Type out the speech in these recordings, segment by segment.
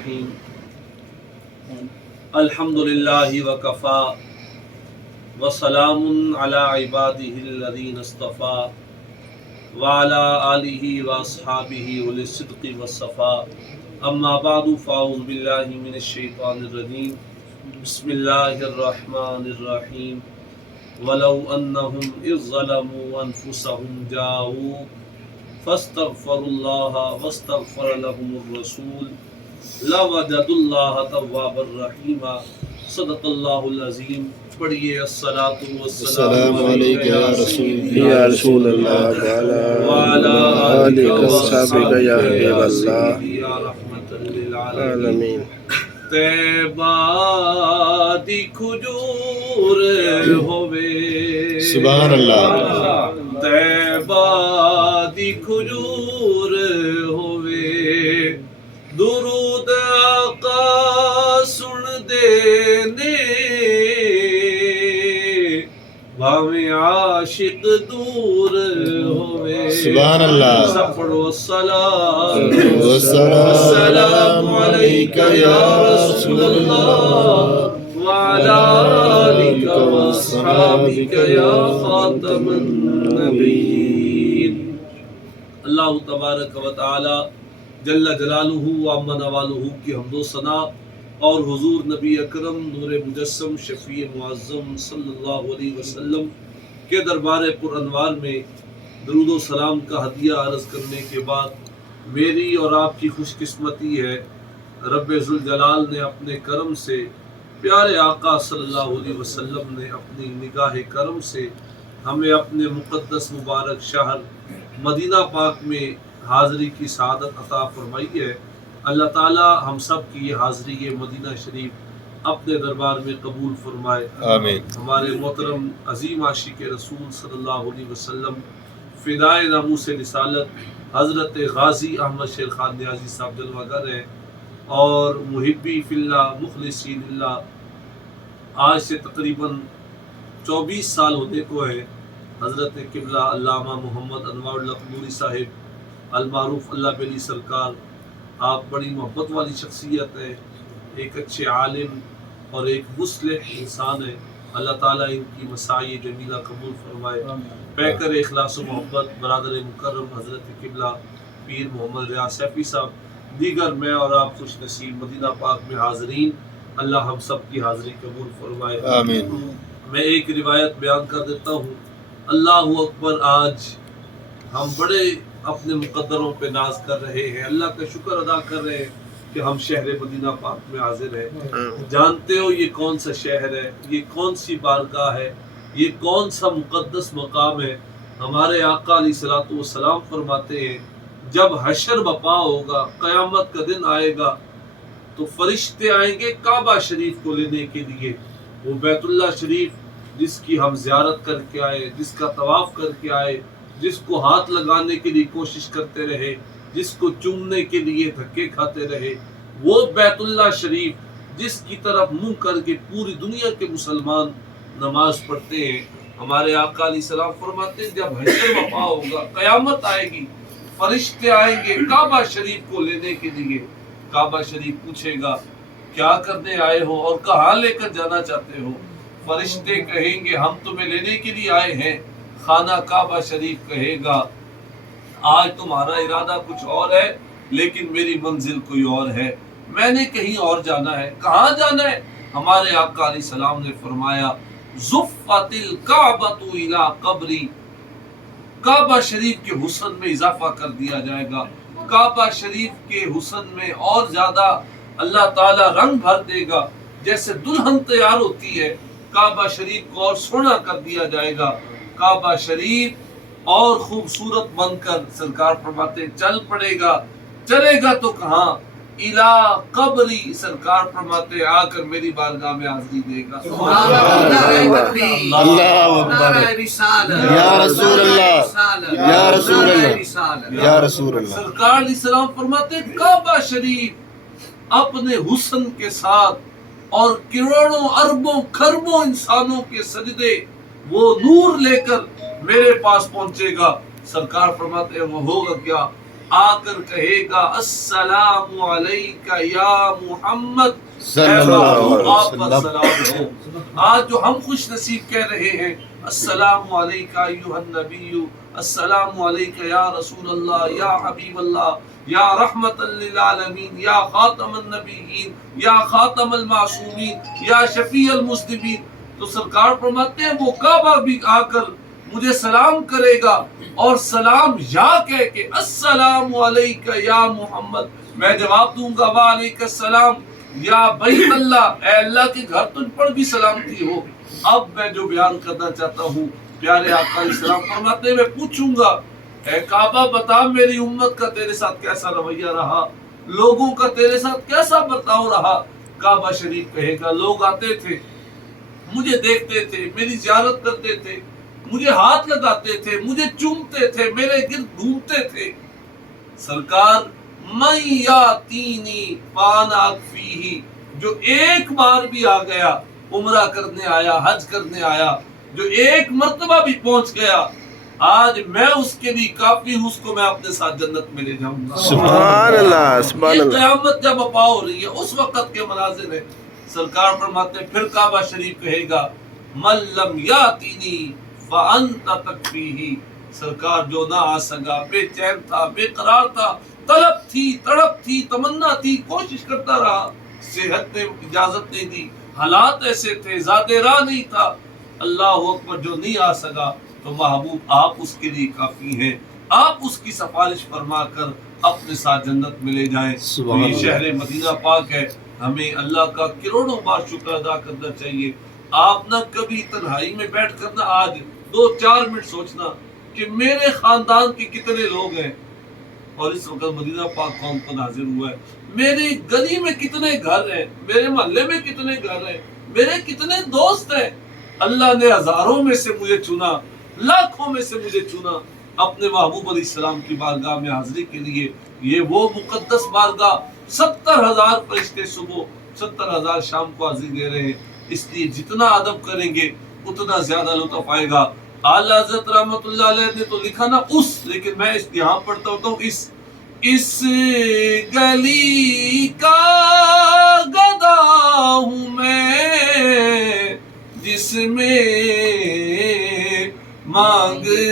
الرحیم الحمد للہ وکفا وسلام علی عبادہ الذین اصطفیٰ وعلی آلہ واصحابہ اولی الصدق والصفا اما بعد فاعوذ باللہ من الشیطان الرجیم بسم اللہ الرحمن الرحیم ولو انہم اذ ظلموا انفسہم جاؤوک فاستغفروا اللہ واستغفر لهم الرسول لوجدوا اللہ توابا رحیما صدق اللہ العظیم۔ پڑھیے الصلاۃ والسلام علیک یا رسول اللہ وعلی آلک وصحبک یا حبیب اللہ یا رحمت للعالمین۔ طیبہ دی کھجور ہوئے سبحان اللہ، طیبہ دی کھجور ہوئے درود آقا سن دینے بھاویں عاشق دور ہوئے۔ سبحان اللہ، سب پڑھو والسلام علیک یا رسول اللہ وعلی آلک واصحابک یا خاتم النبیین۔ اللہ تبارک و تعالی جل جلالہ و عم نوالہ کی حمد و ثنا اور حضور نبی اکرم نور مجسم شفیع معظم صلی اللہ علیہ وسلم کے دربار پر انوار میں درود و سلام کا ہدیہ عرض کرنے کے بعد میری اور آپ کی خوش قسمتی ہے رب ذوالجلال نے اپنے کرم سے، پیارے آقا صلی اللہ علیہ وسلم نے اپنی نگاہ کرم سے ہمیں اپنے مقدس مبارک شہر مدینہ پاک میں حاضری کی سعادت عطا فرمائی ہے۔ اللہ تعالی ہم سب کی یہ حاضری یہ مدینہ شریف اپنے دربار میں قبول فرمائے، آمین۔ ہمارے محترم عظیم عاشق رسول صلی اللہ علیہ وسلم فدائے ناموس رسالت حضرت غازی احمد شیر خان نیازی صاحب جلوہ گر ہیں اور محبی فی اللہ مخلصین اللہ، آج سے تقریباً 24 سال ہونے کو ہے حضرت قبلہ علامہ محمد انوار اللہ قنوری صاحب المعروف اللہ بیلی سرکار، آپ بڑی محبت والی شخصیت ہے، ایک اچھے عالم اور ایک مصلح انسان ہے۔ اللہ تعالیٰ ان کی مساعی جمیلہ قبول فرمائے۔ پیکر اخلاص و محبت برادر مکرم حضرت قبلہ پیر محمد ریاض سیفی صاحب، دیگر میں اور آپ خوش نصیب مدینہ پاک میں حاضرین، اللہ ہم سب کی حاضری قبول فرمائے، آمین۔ میں ایک روایت بیان کر دیتا ہوں۔ اللہ اکبر، آج ہم بڑے اپنے مقدروں پہ ناز کر رہے ہیں، اللہ کا شکر ادا کر رہے ہیں کہ ہم شہر مدینہ پاک میں حاضر ہیں۔ جانتے ہو یہ کون سا شہر ہے، یہ کون سی بارگاہ ہے، یہ کون سا مقدس مقام ہے؟ ہمارے آقا علیہ الصلوۃ والسلام فرماتے ہیں جب حشر بپا ہوگا، قیامت کا دن آئے گا تو فرشتے آئیں گے کعبہ شریف کو لینے کے لیے، وہ بیت اللہ شریف جس کی ہم زیارت کر کے آئے، جس کا طواف کر کے آئے، جس کو ہاتھ لگانے کے لیے کوشش کرتے رہے، جس کو چومنے کے لیے دھکے کھاتے رہے، وہ بیت اللہ شریف جس کی طرف منہ کر کے پوری دنیا کے مسلمان نماز پڑھتے ہیں، ہمارے آقا علیہ السلام فرماتے ہیں جب حشر وفا ہوگا، قیامت آئے گی، فرشتے آئیں گے کعبہ شریف کو لینے کے لیے۔ کعبہ شریف پوچھے گا کیا کرنے آئے ہو اور کہاں لے کر جانا چاہتے ہو؟ فرشتے کہیں گے ہم تمہیں لینے کے لیے آئے ہیں۔ خانہ کعبہ شریف کہے گا آج تمہارا ارادہ کچھ اور ہے لیکن میری منزل کوئی اور ہے، میں نے کہیں اور جانا ہے۔ کہاں جانا ہے؟ ہمارے آقا علیہ السلام نے فرمایا زفت الکعبۃ الی قبری، کعبہ شریف کے حسن میں اضافہ کر دیا جائے گا، کعبہ شریف کے حسن میں اور زیادہ اللہ تعالی رنگ بھر دے گا، جیسے دلہن تیار ہوتی ہے کعبہ شریف کو اور سونا کر دیا جائے گا، کعبہ شریف اور خوبصورت بن کر سرکار فرماتے چل پڑے گا، چلے گا تو کہاں؟ الی قبری، سرکار فرماتے آ کر میری بارگاہ میں حاضری دے گا۔ اللہ اکبر، یا رسول اللہ، یا رسول اللہ، یا رسول اللہ۔ سرکار علیہ السلام فرماتے کعبہ شریف اپنے حسن کے ساتھ اور کروڑوں اربوں کھربوں انسانوں کے سجدے وہ نور لے کر میرے پاس پہنچے گا۔ سرکار فرماتے ہیں وہ ہوگا کیا؟ آ کر کہے گا السلام علیکہ یا محمد، صلی اے اللہ محبوب علیہ آپ پر وسلم۔ سلام ہو۔ آج جو ہم خوش نصیب کہہ رہے ہیں السلام علیکہ ایھا النبی، السلام علیکہ یا رسول اللہ، یا حبیب اللہ، یا رحمت للعالمین، یا خاتم النبیین، یا خاتم المعصومین، یا شفیع المذنبین، تو سرکار فرماتے ہیں وہ کعبہ بھی آ کر مجھے سلام کرے گا، اور سلام یا کہہ کے السلام علیکہ یا محمد، میں جواب دوں گا وعلیکہ السلام یا بیت اللہ، اے اللہ کے گھر تجھ پر بھی سلامتی ہو۔ اب میں جو بیان کرنا چاہتا ہوں، پیارے آقا علیہ السلام فرماتے ہیں میں پوچھوں گا اے کعبہ بتا میری امت کا تیرے ساتھ کیسا رویہ رہا، لوگوں کا تیرے ساتھ کیسا برتاؤ رہا۔ کعبہ شریف کہے گا لوگ آتے تھے، مجھے دیکھتے تھے، میری زیارت کرتے تھے، مجھے ہاتھ لگاتے تھے، مجھے چومتے تھے، میرے گرد گھومتے تھے۔ سرکار من یاتینی فانا اکفیہ، جو ایک بار بھی آ گیا، عمرہ کرنے آیا، حج کرنے آیا، جو ایک مرتبہ بھی پہنچ گیا، آج میں اس کے لیے کافی ہوں، اس کو میں اپنے ساتھ جنت میں لے جاؤں گا۔ سبحان اللہ، سبحان یہ اللہ۔ قیامت جب اپا ہو رہی ہے اس وقت کے مناظر ہیں۔ سرکار فرماتے ہیں پھر کعبہ شریف کہے گا من لم یاتینی فانت تکفیہ، سرکار جو نہ آ سکا، بے چین تھا، بے قرار تھا، طلب تھی، تڑپ تھی، تمنا تھی، کوشش کرتا رہا، صحت نے اجازت نہیں دی، حالات ایسے تھے، ذات راہ نہیں تھا، اللہ اکبر، جو نہیں آ سکا تو محبوب آپ اس کے لیے کافی ہیں، آپ اس کی سفارش فرما کر اپنے ساتھ جنت میں لے جائیں۔ سبحان یہ اللہ۔ شہر مدینہ پاک ہے، ہمیں اللہ کا کروڑوں بار شکر ادا کرنا چاہیے۔ آپ نہ کبھی تنہائی میں بیٹھ کر نہ آج 2-4 منٹ سوچنا کہ میرے خاندان کے کتنے لوگ ہیں اور اس وقت مدینہ پاک قوم کو نازل ہوا ہے، میری گلی میں کتنے گھر ہیں، میرے محلے میں کتنے گھر ہیں، میرے کتنے دوست ہیں۔ اللہ نے ہزاروں میں سے مجھے چنا، لاکھوں میں سے مجھے چنا اپنے محبوب علیہ السلام کی بارگاہ میں حاضری کے لیے۔ یہ وہ مقدس بارگاہ 70,000 فرشتے صبح 70,000 شام کو حاضری دے رہے ہیں، اس لیے جتنا ادب کریں گے اتنا زیادہ لطف آئے گا۔ اعلیٰ حضرت رحمت اللہ علیہ نے تو لکھا نا اس، لیکن میں یہاں پڑھتا ہوتا ہوں اس گلی کا گدا ہوں میں جس میں مانگتے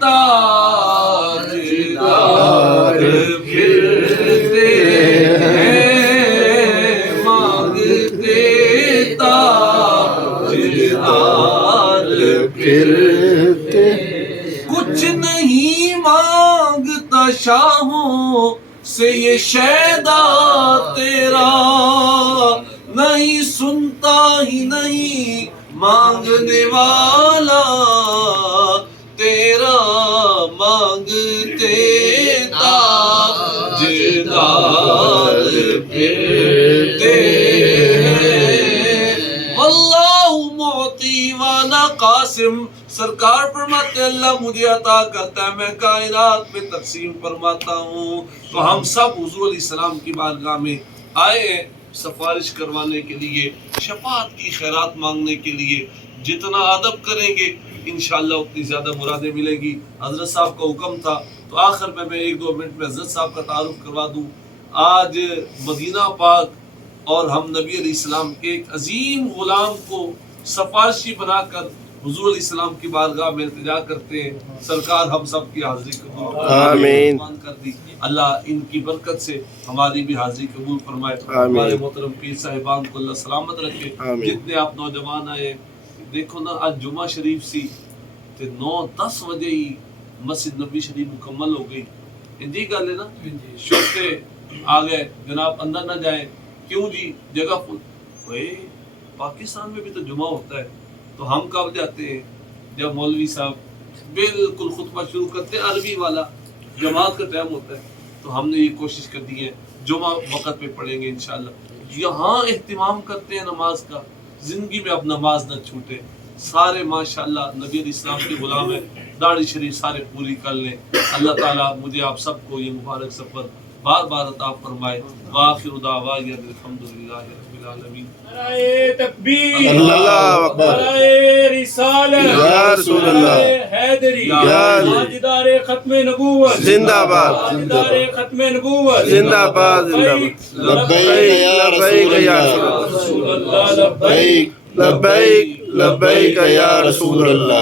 تاجدار پھرتے ہیں، مانگتے تاجدار پھرتے، کچھ نہیں مانگتا شاہوں سے یہ شیدا تیرا، نہیں سنتا ہی نہیں مانگنے والا تیرا، مانگتے تاجدار پھرتے ہیں، واللہ معطی وانا قاسم، سرکار فرماتے اللہ مجھے عطا کرتا ہے، میں کائنات میں تقسیم فرماتا ہوں۔ تو ہم سب حضور علیہ السلام کی بارگاہ میں آئے ہیں سفارش کروانے کے لیے، شفاعت کی خیرات مانگنے کے لیے۔ جتنا ادب کریں گے انشاءاللہ اتنی زیادہ مرادیں ملیں گی۔ حضرت صاحب کا حکم تھا تو آخر میں 1-2 منٹ میں حضرت صاحب کا تعارف کروا دوں۔ آج مدینہ پاک اور ہم نبی علیہ السلام کے ایک عظیم غلام کو سفارشی بنا کر حضور علیہ السلام کی بارگاہ میں التجا کرتے ہیں، سرکار ہم سب کی حاضری قبول آمین۔ کر دی، اللہ ان کی برکت سے ہماری بھی حاضری قبول فرمائے۔ آمین۔ ہمارے محترم پیر صاحبان کو اللہ سلامت رکھے۔ آمین۔ جتنے آپ نوجوان آئے دیکھو نا، آج جمعہ شریف سی تے 9-10 بجے ہی مسجد نبی شریف مکمل ہو گئی، جی گل ہے نا، شوتے آ گئے جناب اندر نہ جائیں، کیوں جی جگہ فل، پاکستان میں بھی تو جمعہ ہوتا ہے، تو ہم کب جاتے ہیں جب مولوی صاحب بالکل خطبہ شروع کرتے ہیں، عربی والا جماعت کا ٹائم ہوتا ہے، تو ہم نے یہ کوشش کر دی ہے جمعہ وقت پہ پڑھیں گے انشاءاللہ۔ یہاں اہتمام کرتے ہیں نماز کا، زندگی میں اب نماز نہ چھوٹے، سارے ماشاءاللہ نبی علیہ السلام کے غلام ہیں، داڑھی شریف سارے پوری کر لیں۔ اللہ تعالیٰ مجھے آپ سب کو یہ مبارک سفر بار بار عطا فرمائے. وآخر دعوانا الحمدللہ رب العالمین. نعرہ تکبیر، اللہ اکبر، نعرہ رسالت، یا رسول اللہ، نعرہ حیدری، یا تاجدار ختم نبوت، زندہ باد، تاجدار ختم نبوت، زندہ باد، زندہ باد. لبیک یا رسول اللہ، رسول اللہ لبیک. لبیک لبیک یا رسول اللہ.